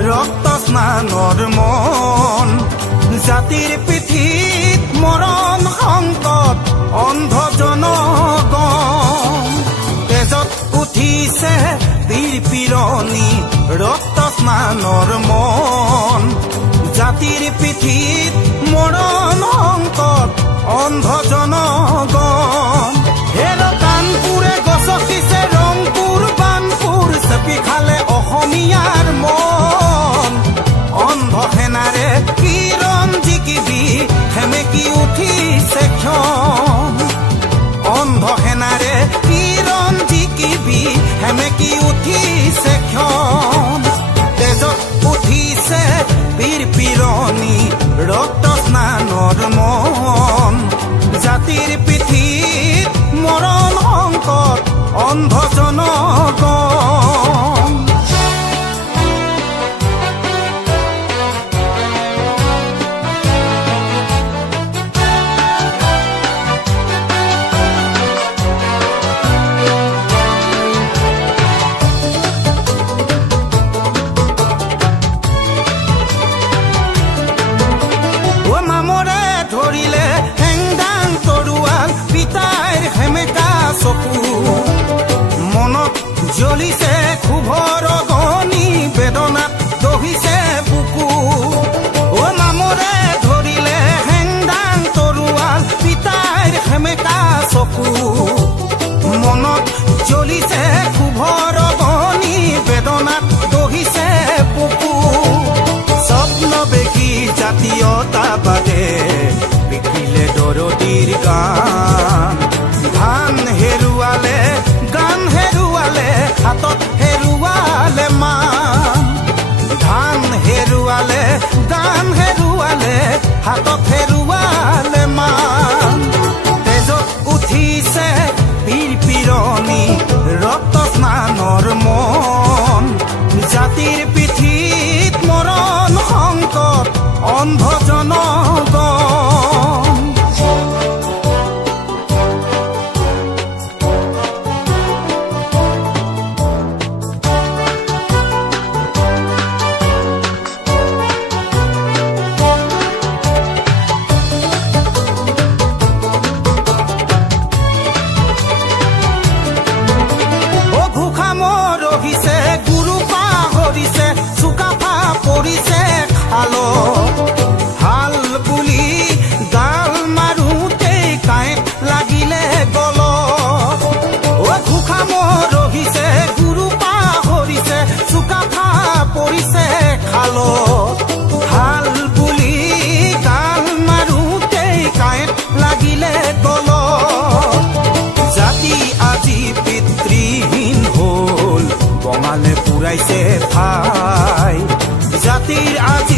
ৰক্ত স্নানৰ মন জাতিৰ পিঠিত মৰণ সংকট অন্ধ জনগণ তেজত উঠিছে বীৰ পিৰণি ৰক্ত স্নানৰ মন জাতিৰ পিঠিত মৰণ সংকট অন্ধ জনগণ হেৰ কানপুৰে গছকিছে ৰংপুৰ বানপুৰ চেপি খালে অসমীয়াৰ মন অন্ধ সেনাৰে কিৰণ জিকিবি সেমেকি উঠিছে ক্ষণ অন্ধ সেনাৰে কিৰণ জিকিবি সেমেকি উঠিছে ক্ষণ তেজত উঠিছে বীৰ পিৰণি ৰক্ত স্নানৰ মন জাতিৰ পিঠিত মৰণ সংকট অন্ধ জনগণ মনত জ্বলিছে ক্ষোভৰ অগ্নি বেদনাত দহিছে বুকু ও মামৰে ধৰিলে হেংদাং তৰোৱাল পিতাইৰ সেমেকা চকু মনত জ্বলিছে ক্ষোভৰ অগ্নি বেদনাত দহিছে বুকু স্বপ্ন বেগী জাতীয়তাবাদে বিকিলে দৰদীৰ গান ধান হেৰুৱালে গান হেৰুৱালে হাতত হেৰুৱালে মান ধান হেৰুৱালে গান হেৰুৱালে হাতত হেৰুৱালে মান তেজত উঠিছে বীৰ পিৰণি ৰক্ত স্নানৰ মন জাতিৰ পিঠিত মৰণ সংকট অন্ধ জনগণ হাল বুলি গাল মাৰোতে কাঁইট লাগিলে গল ঘোষা মৰহিছে গুৰু পাহৰিছে চুকাফা পৰিছে খাল হাল বুলি গাল মাৰোতে কাঁইট লাগিলে গল জাতি আজি পিতৃহীন হল বঙালে পুৰাইছে ঠাই জাতিৰ আজি